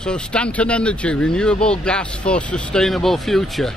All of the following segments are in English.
So Stanton Energy, renewable gas for sustainable future.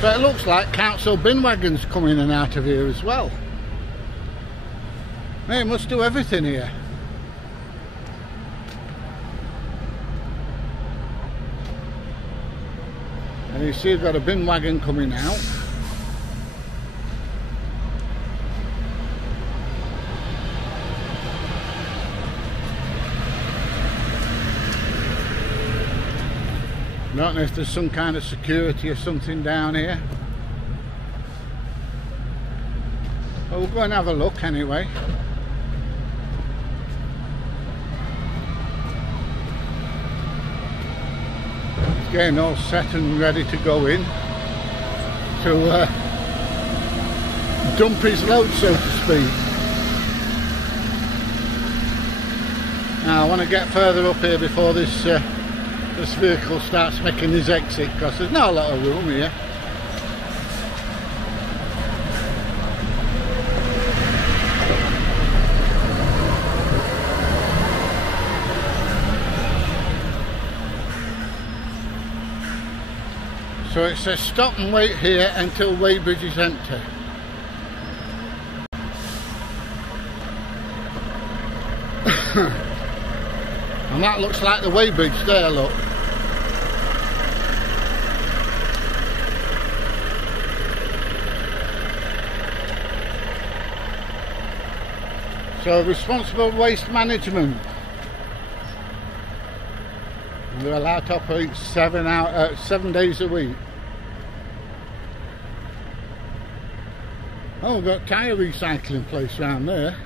So it looks like council bin wagons come in and out of here as well. They must do everything here. And you see you've got a bin wagon coming out. I don't know if there's some kind of security or something down here. But we'll go and have a look anyway. Getting all set and ready to go in to dump his load, so to speak. Now I want to get further up here before this vehicle starts making his exit, because there's not a lot of room here. So it says stop and wait here until weighbridge is empty. And that looks like the weighbridge there, look. So responsible waste management. They're allowed to operate 7 days a week. Oh, we've got a tyre recycling place around there.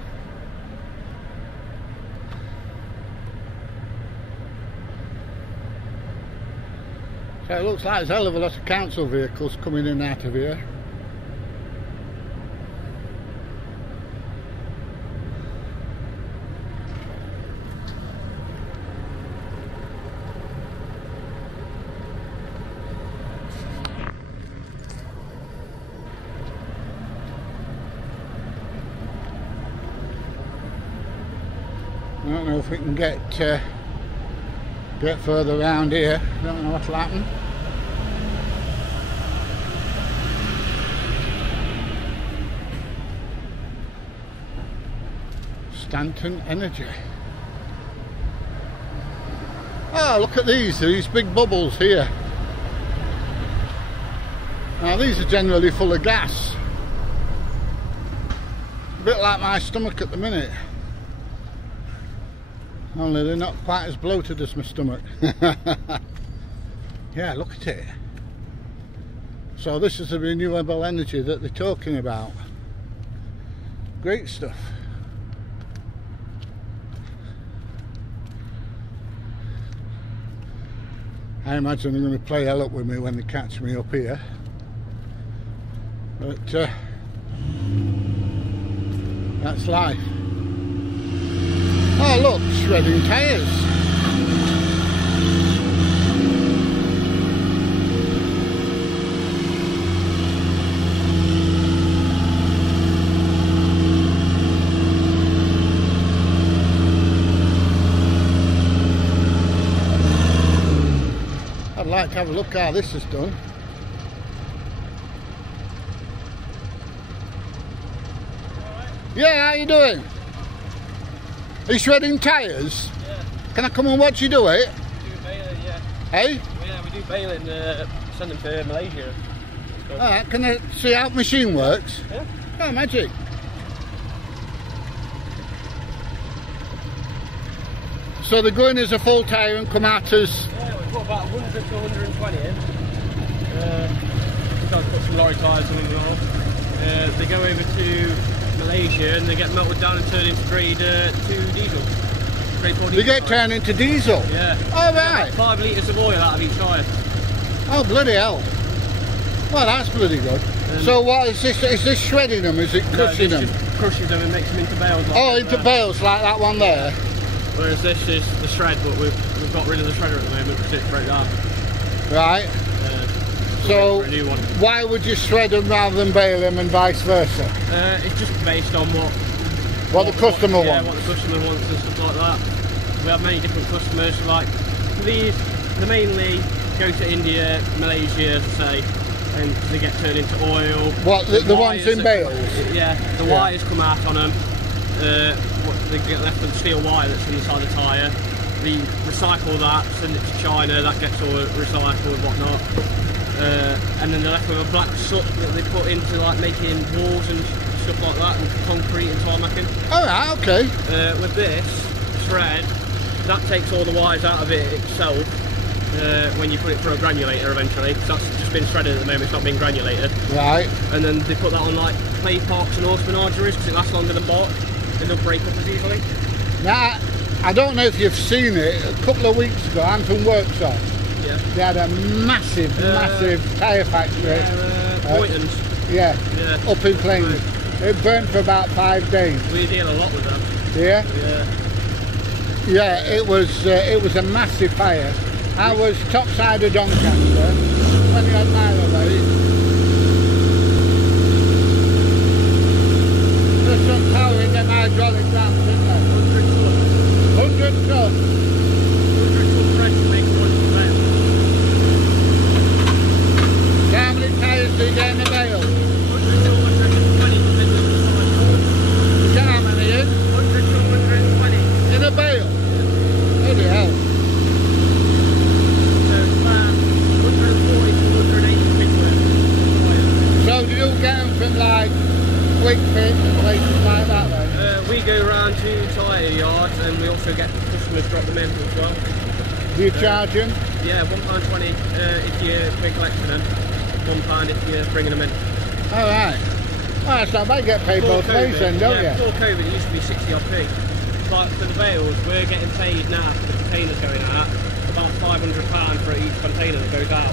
So it looks like there's a hell of a lot of council vehicles coming in and out of here. I don't know if we can get further around here. I don't know what'll happen. Stanton Energy. Oh, look at these big bubbles here. Now these are generally full of gas. A bit like my stomach at the minute. Only they're not quite as bloated as my stomach. Yeah, look at it. So this is the renewable energy that they're talking about. Great stuff. I imagine they're going to play hell up with me when they catch me up here. But that's life. Oh look, shredding tyres. I'd like to have a look how this is done. Yeah, how you doing? Are you shredding tyres? Yeah. Can I come and watch you do it? We do baling, yeah. Hey? Yeah, we do baling, send them to Malaysia. So. Alright, can I see how the machine works? Yeah. Oh, magic. So they're going as a full tyre and come out as... Yeah, we put about 100 to 120 in. Sometimes put some lorry tyres on them. They go over to Malaysia and they get melted down and turned into grade 2 diesel. Grade 4 diesel. They get turned into diesel? Yeah. Oh, right. 5 litres of oil out of each tyre. Oh, bloody hell. Well, that's bloody good. So what is this? Is this shredding them? Is it crushing them? Crushes them and makes them into bales. Like oh, into bales like that one there? Whereas this is the shred, but we've got rid of the shredder at the moment because it broke down. Right. So why would you shred them rather than bale them and vice versa? It's just based on what What the customer wants. Yeah, what the customer wants and stuff like that. We have many different customers. Like these, they mainly go to India, Malaysia, as I say, and they get turned into oil. What, the ones in bales? Yeah, the wires come out on them. They get left with the steel wire that's inside the tyre. They recycle that, send it to China, that gets all recycled and whatnot. And then they're left with a black soot that they put into like making walls and stuff like that, and concrete and tarmacking. Alright, okay. With this shred, that takes all the wires out of it itself when you put it through a granulator eventually, because that's just been shredded at the moment, it's not been granulated. Right. And then they put that on like clay pots and horse menageries because it lasts longer than bark and don't break up as easily. Now, I don't know if you've seen it, a couple of weeks ago, Anton Workshop. Yeah. They had a massive tyre factory. Boyton's. Yeah, up in Plains. Right. It burnt for about 5 days. We deal a lot with them. Yeah? Yeah. Yeah, it was a massive fire. I was topside of Doncaster, 20 odd mile away. There's some power in them hydraulic ramps, isn't there? 100 ton. 100 ton press to make 1 bale. How many tyres do you get in a bale? 100 to 120 depending on the size. You get how many in? 100 to 120. In a bale? Bloody hell. So it's about 140 to 180 big worth. So do you get them from like Quick Fit and places like that then? We go around to tyre yards and we also get customers drop them in as well. Do you charge them? Yeah, £1.20 if you're big collecting them, £1 if you're bringing them in. Alright. Well, that's not bad, you get paid both ways then, don't you? Before COVID it used to be 60 odd p. But for the bales, we're getting paid now for the containers going out about £500 for each container that goes out.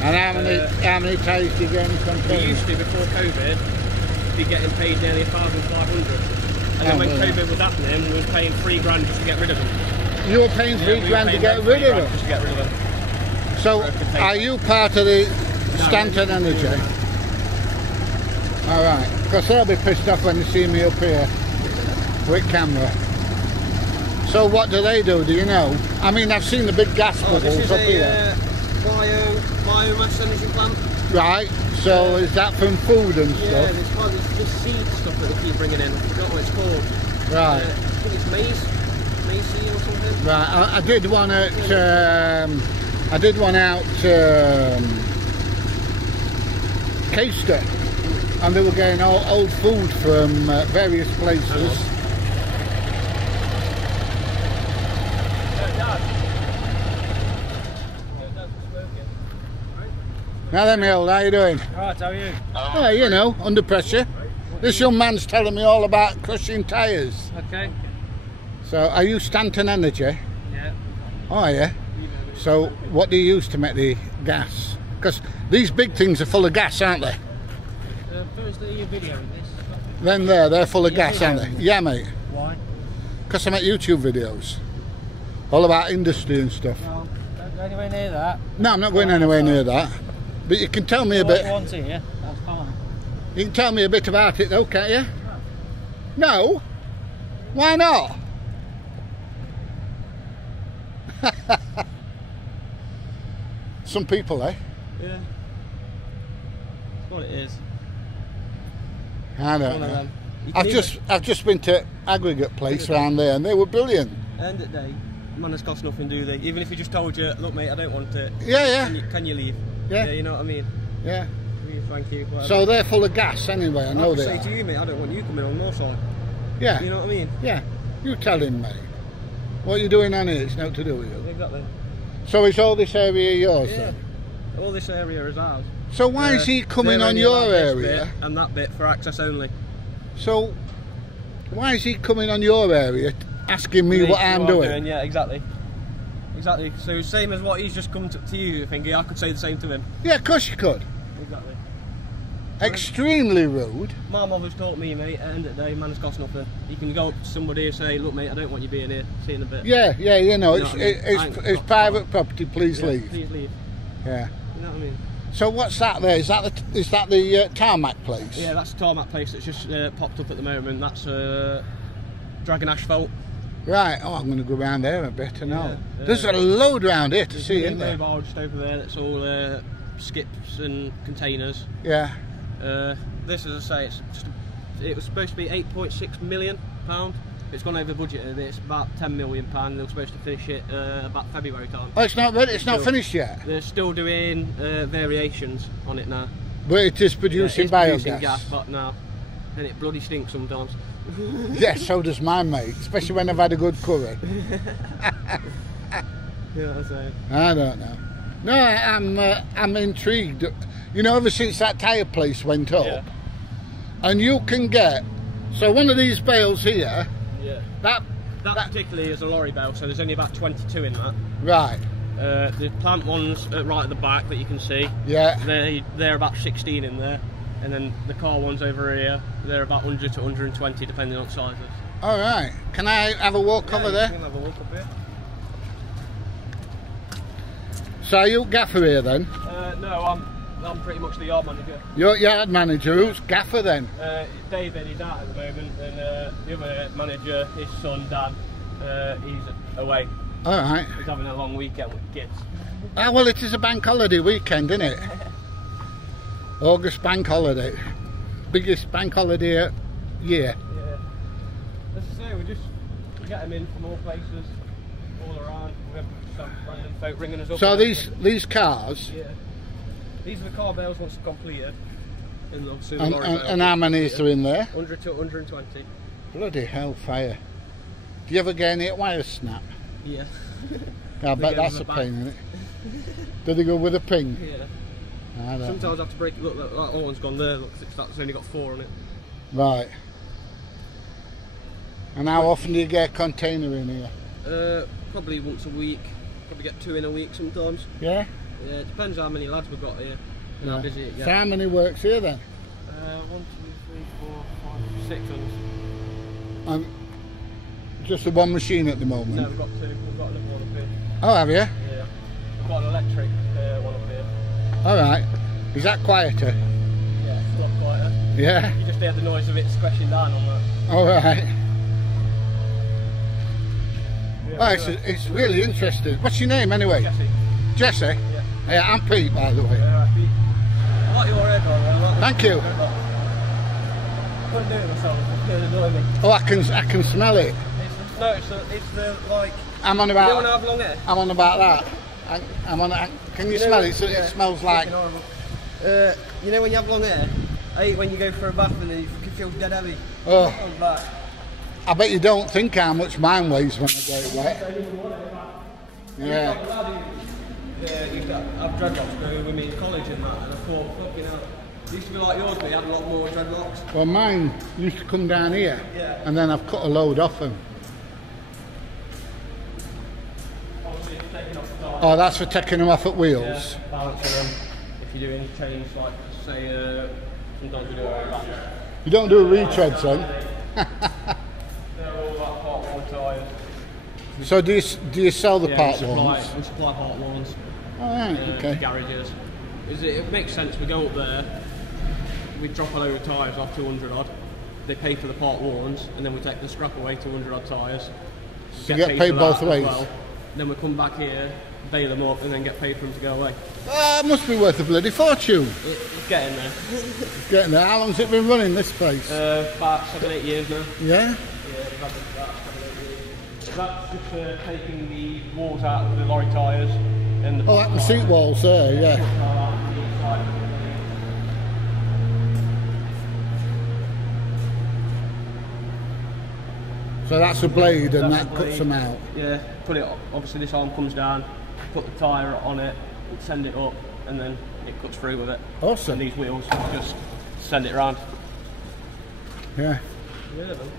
And how many tyres do you get in a container? We used to, before COVID, be getting paid nearly 1,500. And then when COVID was happening, we were paying £3 just to get rid of them. You were paying £3 to get rid of them? Just to get rid of them. So, are you part of the Stanton Energy? Alright, because they'll be pissed off when they see me up here with camera. So what do they do you know? I mean, I've seen the big gas bubbles up here. Biomass energy plant. Right, so is that from food and Yeah, stuff? there's this seed stuff that they keep bringing in. I forgot what it's called. Right. I think it's maize seed or something. Right, I did one at, I did one out Caister, and they were getting old food from various places. Now then, Mill, how you doing? Right, how are you? Oh, you know, under pressure. This young man's telling me all about crushing tyres. Okay. So, are you Stanton Energy? Yeah. Oh, yeah. So, what do you use to make the gas? Because these big things are full of gas, aren't they? First, are you videoing this? Then they're full of gas, aren't they? Yeah, mate. Why? Because I make YouTube videos. All about industry and stuff. Well, don't go anywhere near that. No, I'm not going anywhere near that. But you can tell me a bit. What you want here, that's fine. You can tell me a bit about it though, can't you? No? Why not? Some people, eh? Yeah. That's what it is. I don't know. I've just been to aggregate place around there and they were brilliant. End of the day, man has cost nothing, do they? Even if he just told you, look mate, I don't want it. Yeah, yeah. Can you leave? Yeah. You know what I mean? Yeah. Thank you. Whatever. So they're full of gas anyway, I know they say are. to you mate, I don't want you coming on my side. Yeah. You know what I mean? Yeah. You tell him, mate. What you're doing on here, it's nothing to do with you. Exactly. So is all this area yours Yeah. then? All this area is ours. So why is he coming on your area? And that bit for access only. So why is he coming on your area asking me what I'm doing? Yeah, exactly. Exactly. So same as what he's just come to you thinking, I could say the same to him. Yeah, of course you could. Exactly. Extremely rude. My mother's taught me, mate, at the end of the day, man's cost nothing. You can go up to somebody and say, look mate, I don't want you being here, see you in a bit. Yeah, yeah, you know, You know it's private property, please leave. Please leave. Yeah. You know what I mean? So what's that there? Is that the tarmac place? Yeah, that's the tarmac place that's just popped up at the moment. That's Dragon Asphalt. Right. Oh, I'm going to go around there a bit to know. Yeah, There's a load around here to see, isn't there? Mobile just over there. That's all skips and containers. Yeah. This, as I say, it was supposed to be £8.6 million. It's gone over budget a bit. It's about £10 million. They're supposed to finish it about February time. Oh, it's not ready. It's not finished yet. They're still doing variations on it now. But it is producing biogas. Producing gas, but now, and it bloody stinks sometimes. Yeah, so does mine, mate. Especially when I've had a good curry. Yeah, I say. I don't know. No, I'm intrigued. You know, ever since that tyre place went up, and you can get, so one of these bales here, that particularly is a lorry bale, so there's only about 22 in that. Right. The plant ones right at the back that you can see, they're about 16 in there, and then the car ones over here, they're about 100 to 120 depending on sizes. All right. Can I have a walk over there? You can have a walk up here. So are you gaffer here then? No, I'm pretty much the yard manager. You're yard manager. Who's gaffer then? David, he's out at the moment, and the other manager, his son Dan, he's away. All right. He's having a long weekend with the kids. Ah, well, it is a bank holiday weekend, isn't it? August bank holiday, biggest bank holiday year. Yeah. As I say, we get them in from all places, all around. We have some random folk ringing us up. So these cars. Yeah. These are the car bales once they're completed. And obviously And, and how many is there in there? 100 to 120. Bloody hellfire. Do you ever get any wires snap? Yeah. I bet that's a pain, isn't it? Do they go with a ping? Yeah. I don't Sometimes I have to break it. Look, that other one's gone there. Look, that's only got 4 on it. Right. And how often do you get a container in here? Probably once a week. Probably get 2 in a week sometimes. Yeah? Yeah, it depends how many lads we've got here and how busy it gets. So how many works here then? 1, 2, 3, 4, 5, 6 tons. And just the one machine at the moment? No, we've got 2. We've got another one up here. Oh, have you? Yeah. We've got an electric one up here. Alright. Is that quieter? Yeah, it's a lot quieter. Yeah? You just hear the noise of it squashing down on that. Alright. Yeah, Oh, it's really interesting. What's your name anyway? Jesse. Jesse? Yeah. Yeah, I'm Pete, by the way. Yeah, Pete. I like your hair, brother. Thank you. I couldn't do it myself. It's annoying me. Oh, I can smell it. It's the like. I'm on about. You don't want to have long hair? I'm on about that. I'm on. Can you smell it? It smells like. You know when you have long hair? I hate when you go for a bath and then you can feel dead heavy. Oh. I bet you don't think how much mine weighs when I get it wet. Yeah. Yeah, used to have dreadlocks going with me in college and that, and I thought, fucking hell. It used to be like yours, but you had a lot more dreadlocks. Well, mine used to come down here, and then I've cut a load off them. Oh, that's for taking them off at wheels? Yeah, balancing them. If you do any change, like, say, sometimes we do it like that. You don't do retreads then? They're all like part 1 tyres. So do you sell the part ones? We supply part 1s. Alright, okay. Garages. It makes sense, we go up there, we drop a load of tyres off 200 odd, they pay for the part 1s, and then we take the scrap away 200 odd tyres. So you get paid both ways? Well. Then we come back here, bail them up, and then get paid for them to go away. It must be worth a bloody fortune. It's getting there. It's getting there. How long's it been running, this place? About 7-8 years now. Yeah? Yeah, we've had it about 7-8 years. That's just taking the walls out of the lorry tyres. And the the seat walls there, yeah. So that's a blade and that cuts them out. Yeah, put it up. Obviously this arm comes down, put the tyre on it, send it up, and then it cuts through with it. Awesome. And these wheels just send it around. Yeah. Yeah, man.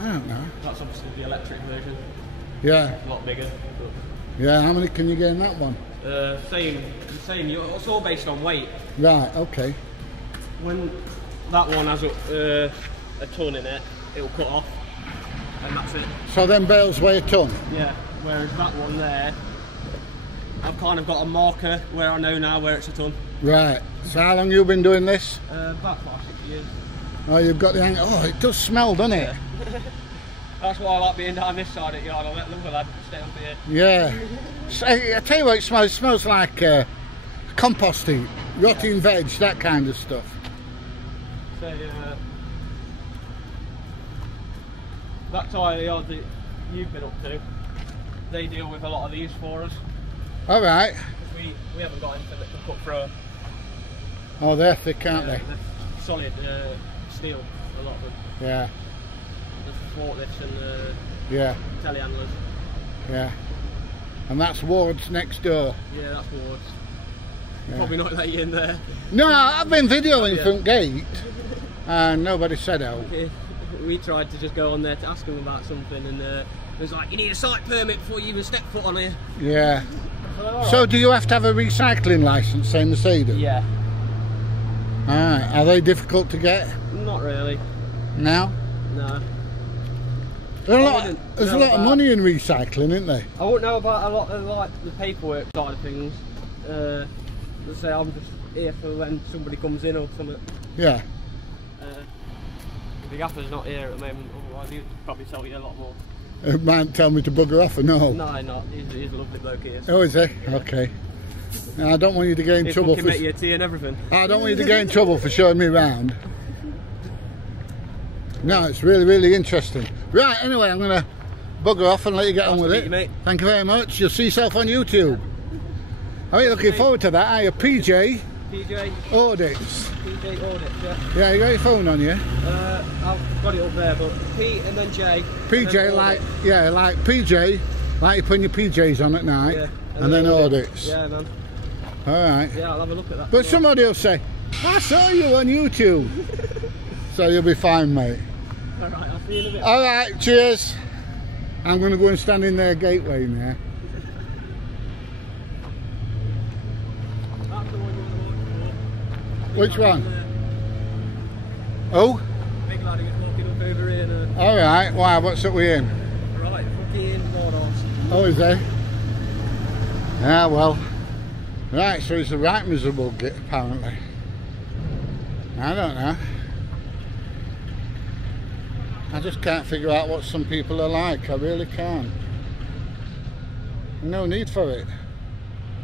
I don't know. That's obviously the electric version. Yeah. A lot bigger. Yeah, how many can you get in that one? Same. It's all based on weight. Right, okay. When that one has a ton in it, it'll cut off, and that's it. So them bales weigh a ton? Yeah, whereas that one there, I've kind of got a marker where I know now where it's a ton. Right. So how long you been doing this? About 5-6 years. Oh, you've got the angle. Oh, it does smell, doesn't it? That's why I like being down this side of the yard. I let the other lad stay up here. Yeah. So, I tell you what, it smells like compost heap, rotting veg, that kind of stuff. So, that tyre yard that you've been up to, they deal with a lot of these for us. All right. We haven't got anything that can cut through. Oh, they're thick, aren't they? They're solid steel, a lot of them. Yeah. There's forklifts and yeah. telehandlers. Yeah. And that's Ward's next door. Yeah, that's Ward's. Yeah. Probably not let you in there. No, I've been videoing front gate and nobody said out. We tried to just go on there to ask them about something, and it was like, you need a site permit before you even step foot on here. Yeah. So do you have to have a recycling licence, same as they do? Yeah. Alright, are they difficult to get? Not really. No? No. There's a lot of money in recycling, isn't there? I wouldn't know about a lot of like the paperwork side of things. Let's say I'm just here for when somebody comes in or something. Yeah. The gaffer's not here at the moment, otherwise he'd probably tell you a lot more. It might tell me to bugger off or no? No, not. He's a lovely bloke, he is. Oh, is he? Yeah. Okay. I don't want you to get in trouble for... your tea and everything. I don't want you to get in trouble for showing me around. No, it's really, really interesting. Right, anyway, I'm going to bugger off and let you get on with it. Mate. Thank you very much. You'll see yourself on YouTube. Are you looking forward to that? Are you? PJ Audits. PJ Audits, yeah. Yeah, you got your phone on you? I've got it up there, but P and then J. PJ, like PJ, like you putting your PJs on at night, yeah. and then Audits. Yeah, man. Alright. Yeah, I'll have a look at that. But somebody will say, I saw you on YouTube. So you'll be fine, mate. Alright, I'll see you in a bit. Alright, cheers. I'm going to go and stand in their gateway now. That's the one you want to watch for. Which one? Oh? Big lad who's walking up over here. Alright, why? What's up with him? Right, fucking Lord. Oh, is he? Yeah, well. Right, so he's a right miserable git, apparently. I don't know. I just can't figure out what some people are like. I really can't. No need for it.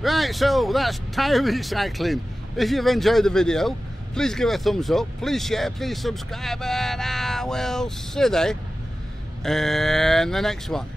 Right, so that's Tyre Recycling. If you've enjoyed the video, please give it a thumbs up, please share, please subscribe, and I will see you in the next one.